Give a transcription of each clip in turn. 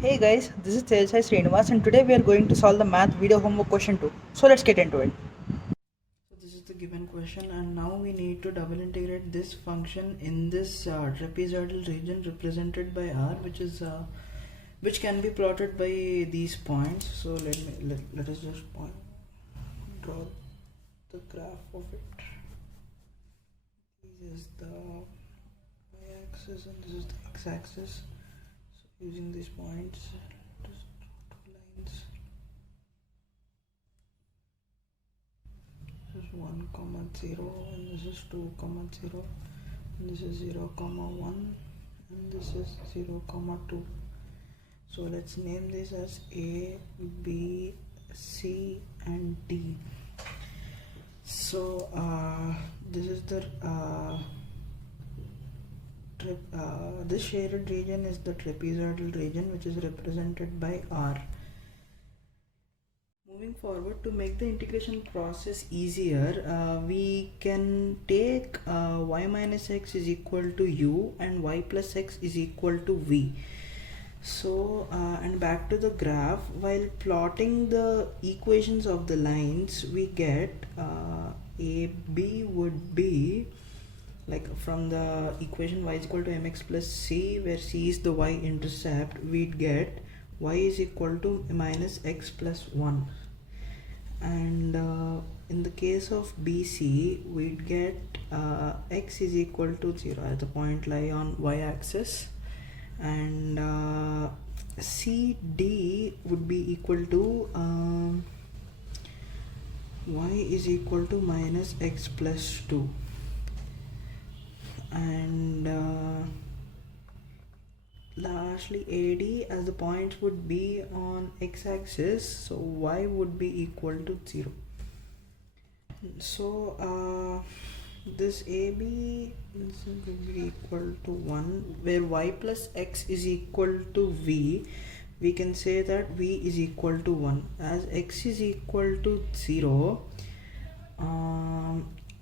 Hey guys, this is Tejasai Srinivas and today we are going to solve the math video homework question 2. So let's get into it. So this is the given question and now we need to double integrate this function in this trapezoidal region represented by R, which can be plotted by these points. So let us just draw the graph of it. This is the y-axis and this is the x-axis. Using these points, just two lines. This is 1, 0 and this is 2, 0 and this is 0, 1 and this is 0, 2. So let's name this as A, B, C and D. So this is the this shaded region is the trapezoidal region, which is represented by R. Moving forward, to make the integration process easier, we can take y minus x is equal to u and y plus x is equal to v. So and back to the graph, while plotting the equations of the lines, we get AB would be, like from the equation y is equal to mx plus c, where c is the y-intercept, we'd get y is equal to minus x plus 1. And in the case of BC, we'd get x is equal to 0 as the point lie on y-axis, and CD would be equal to y is equal to minus x plus 2. And lastly AD, as the points would be on x-axis, so y would be equal to 0. So this AB would be equal to 1, where y plus x is equal to v. We can say that v is equal to 1. As x is equal to 0,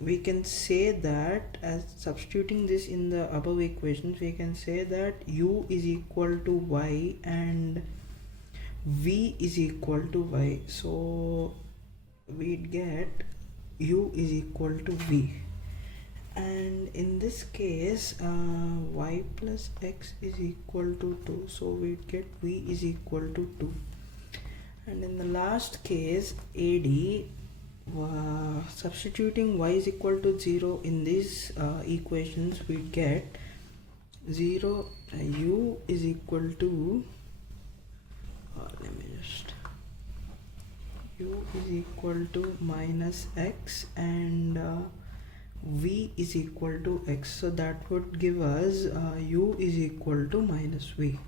we can say that, as substituting this in the above equations, we can say that u is equal to y and v is equal to y. So we'd get u is equal to v, and in this case y plus x is equal to 2, so we'd get v is equal to 2. And in the last case AD, substituting y is equal to 0 in these equations, we get 0 u is equal to u is equal to minus x and v is equal to x, so that would give us u is equal to minus v.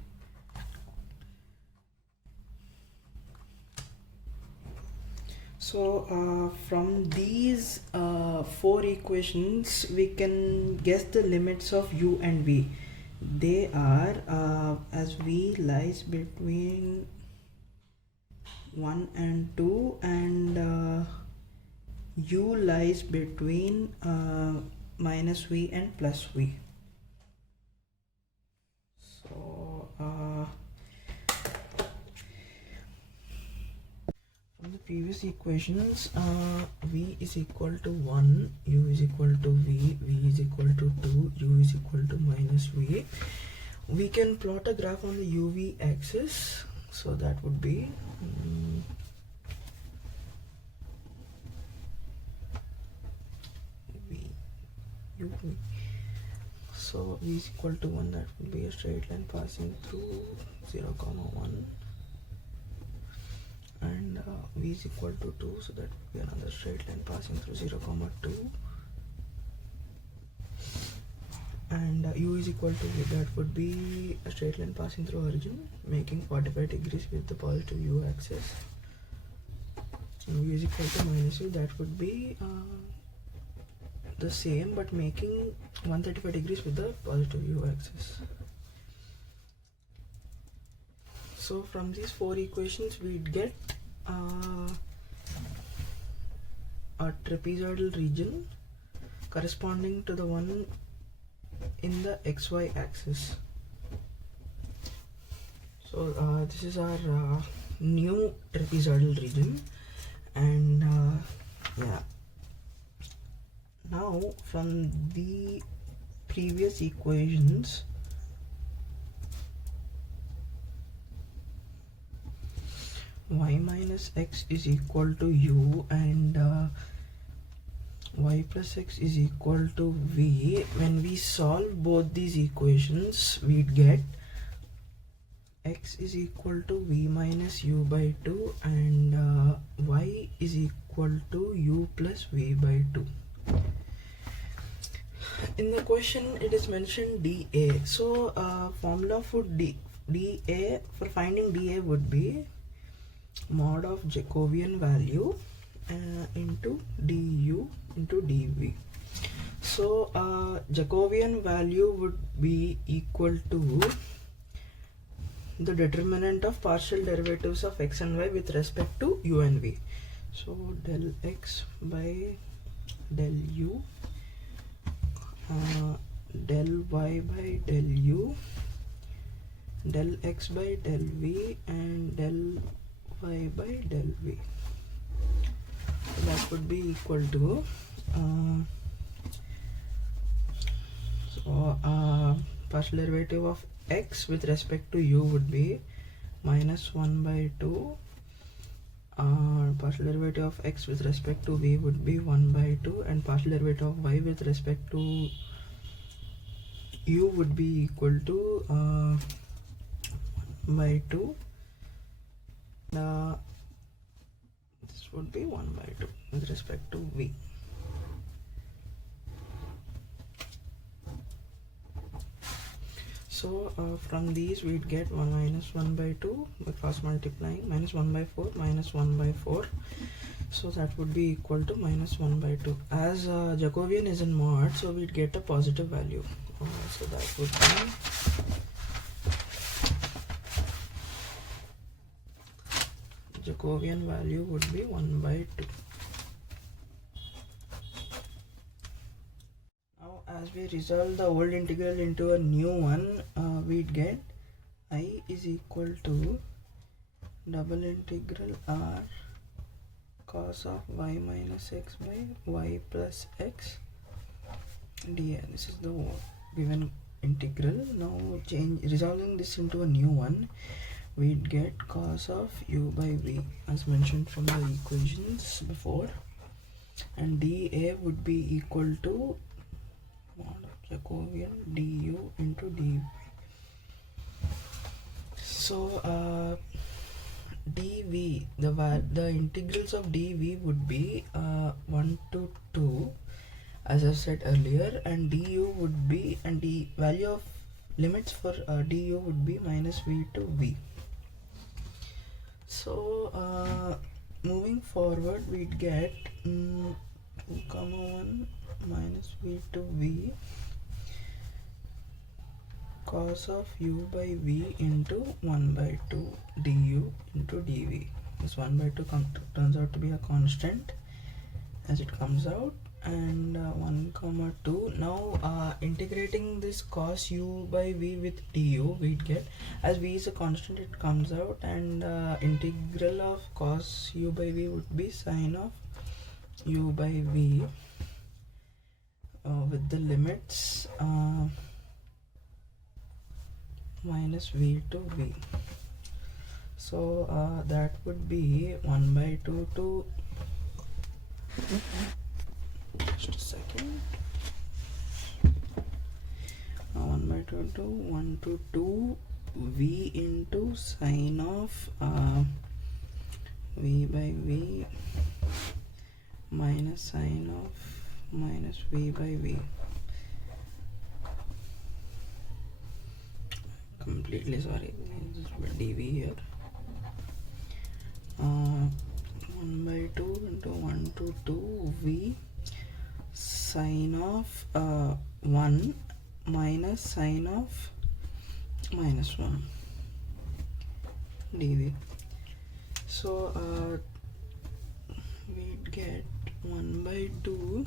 So from these 4 equations, we can guess the limits of u and v. They are as v lies between 1 and 2 and u lies between minus v and plus v. So from the previous equations, v is equal to 1, u is equal to v, v is equal to 2, u is equal to minus v. We can plot a graph on the uv axis, so that would be v, uv. So v is equal to 1, that would be a straight line passing through 0, 1. And v is equal to 2, so that would be another straight line passing through 0, 2. And u is equal to v, that would be a straight line passing through origin, making 45 degrees with the positive u axis. And v is equal to minus u, that would be the same but making 135 degrees with the positive u axis. So from these 4 equations, we'd get a trapezoidal region corresponding to the one in the xy axis. So this is our new trapezoidal region, and yeah, now from the previous equations, y minus x is equal to u and y plus x is equal to v. When we solve both these equations, we'd get x is equal to v minus u by 2 and y is equal to u plus v by 2. In the question it is mentioned dA, so formula for dA for finding dA would be mod of Jacobian value into du into dv. So Jacobian value would be equal to the determinant of partial derivatives of x and y with respect to u and v. So del x by del u, del y by del u, del x by del v, and del y by del v. So that would be equal to partial derivative of x with respect to u would be minus 1 by 2. Partial derivative of x with respect to v would be 1 by 2, and partial derivative of y with respect to u would be equal to 1 by 2. This would be 1 by 2 with respect to v. So from these we'd get 1 minus 1 by 2 by cross multiplying, minus 1 by 4 minus 1 by 4. So that would be equal to minus 1 by 2. As Jacobian is in mod, so we'd get a positive value. So that would be Jacobian value would be 1 by 2. As we resolve the old integral into a new one, we'd get I is equal to double integral r cos of y minus x by y plus x dA. This is the given integral. Now resolving this into a new one, we'd get cos of u by v as mentioned from the equations before, and dA would be equal to mod of Jacobian du into dv. So dv, the integrals of dv would be 1 to 2 as I said earlier, and du would be, and the value of limits for du would be minus v to v. So moving forward, we'd get 2, 1 minus v to v cos of u by v into 1 by 2 du into dv. This 1 by 2 turns out to be a constant as it comes out, and 1, 2. Now integrating this cos u by v with du, we'd get, as v is a constant, it comes out, and integral of cos u by v would be sine of u by v with the limits minus v to v. So that would be 1 by 2 to, just a second, 1 by 2 to 1 to 2 v into sine of v by v minus sine of minus v by v. Completely sorry, just put dv here. 1 by 2 into 1 to 2 v sine of 1 minus sine of minus 1 dv. So we'd get 1 by 2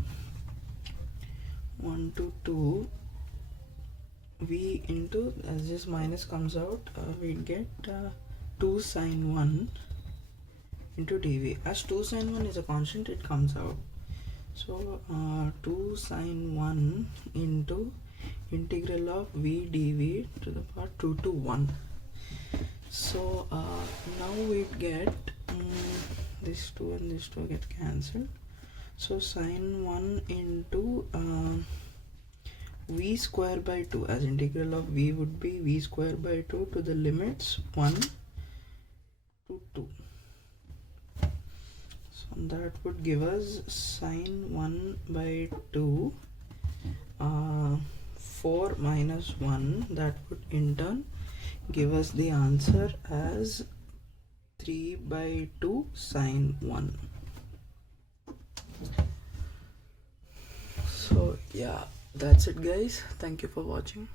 1 to 2 v into, as this minus comes out, we'd get 2 sine 1 into dv. As 2 sine 1 is a constant, it comes out. So 2 sine 1 into integral of v dv to the power 2 to 1. So now we get this 2 and this 2 get cancelled. So sine 1 into v square by 2, as integral of v would be v square by 2 to the limits 1 to 2. So that would give us sine 1 by 2 4 minus 1. That would in turn give us the answer as 3 by 2 sine 1. So yeah, that's it guys. Thank you for watching.